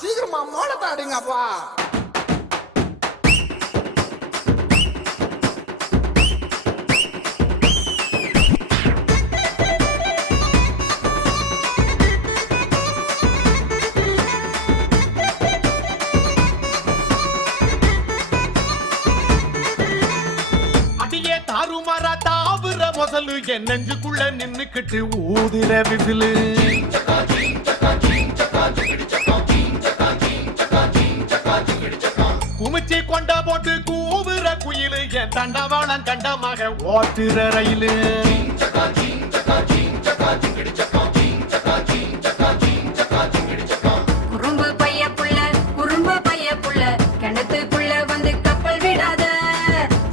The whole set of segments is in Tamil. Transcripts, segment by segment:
சீக்கிரமா மோளத்தை அடிங்கப்பா. முதலு என் நெஞ்சுக்குள்ள நின்னுக்கிட்டு ஊதுற விசிலு குமிச்சி கொண்ட போட்டு கூவுற குயிலு என் தண்டவாளம் கண்டமாக ஓட்டுற ரயிலு குறும்பு பைய புள்ள குறும்பு பைய புள்ள கிணத்துக்குள்ள வந்து கப்பல் விடாத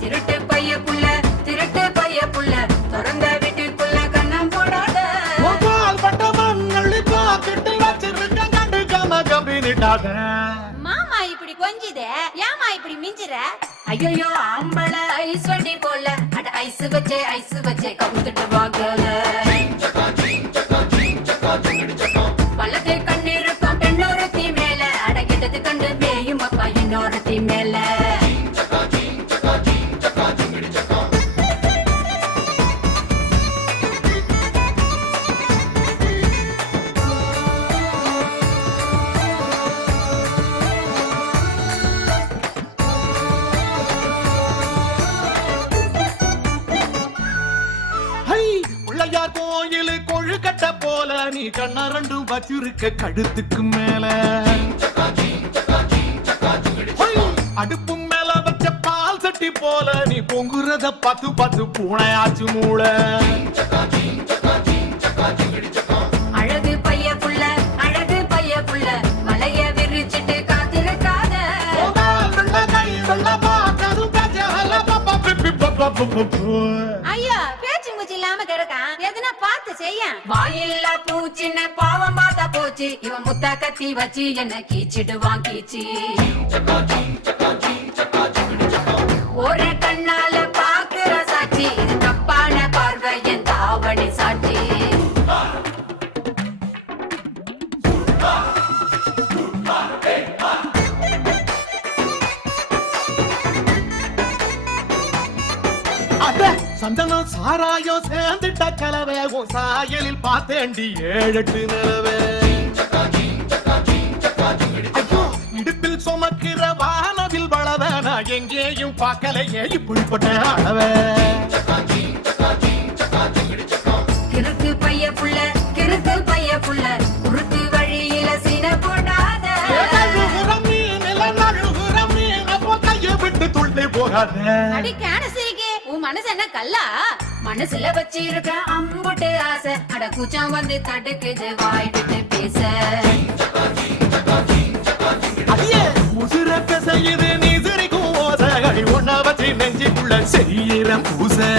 திருட்டு பைய புள்ள திருட்டு பைய புள்ள திறந்த வீட்டுக்குள்ள கண்ணம் போடாத பட்ட மண்ணள்ளி பாக்கிட்டு வச்சிருக்க கண்டுக்காம கம்பினிட்டாத மாமா இப்படி கொஞ்சிதே ஏமா இப்படி மிஞ்சிர ஐயோ ஆம்பள ஐஸ் வண்டி போல அட ஐஸ் வச்சே கவுத்துட்டு வாங்கல வலது கண்ணிருக்கும் பெண்ணொருத்தி மேல அடகிட்டது கண்டு மேயும் அப்பா இன்னொருத்தி மேல கோயிலு கொழுக்கட்ட போல நீ கண்ண ரெண்டும் வச்சிருக்க கழுத்துக்கு மேல அடுப்பு மேல வச்ச பால் சட்டி போல நீ பொங்குறத பத்து பத்து பூனையாச்சு மூள அழகு பைய புள்ள மலைய விரிச்சிட்டு காத்திருக்காத ஐயா பேச்சு மூச்சு இல்லாம கிடக்கான் எதுனா பார்த்து செய்ய வாயில்ல பூச்சின்ன பாவம் பார்த்தா போச்சு இவன் முத்தா கத்தி வச்சு என்ன கீச்சிடுவான் கீச்சி ஒரு கண்ணால பாக்குற சாட்சி இது தப்பான பார்வை என் தாவணி சாட்சி சந்தனம் சாராயம் சேர்ந்துட்ட கலவேகும் சாயலில் பார்த்தேண்டி 7-8 நிலவே இடுப்பில் சுமக்கிற வானவில் வளவ நான் எங்கேயும் பார்க்கலையே இப்படிப்பட்ட அளவே கிறுக்கு பைய புள்ள குறுக்கு வழியில சீன போடாத விட்டு துள்ளி போகாத மனசு என்ன கல்லா மனசுல வச்சிருக்க அம்புட்டு ஆசை அட கூச்சம் வந்து தடுக்குது வாய் விட்டு பேச உசுர பேச இது நீ சிரிக்கும் ஓசை ஒன்ன வச்சு நெஞ்சுக்குள்ள செய்யற பூசை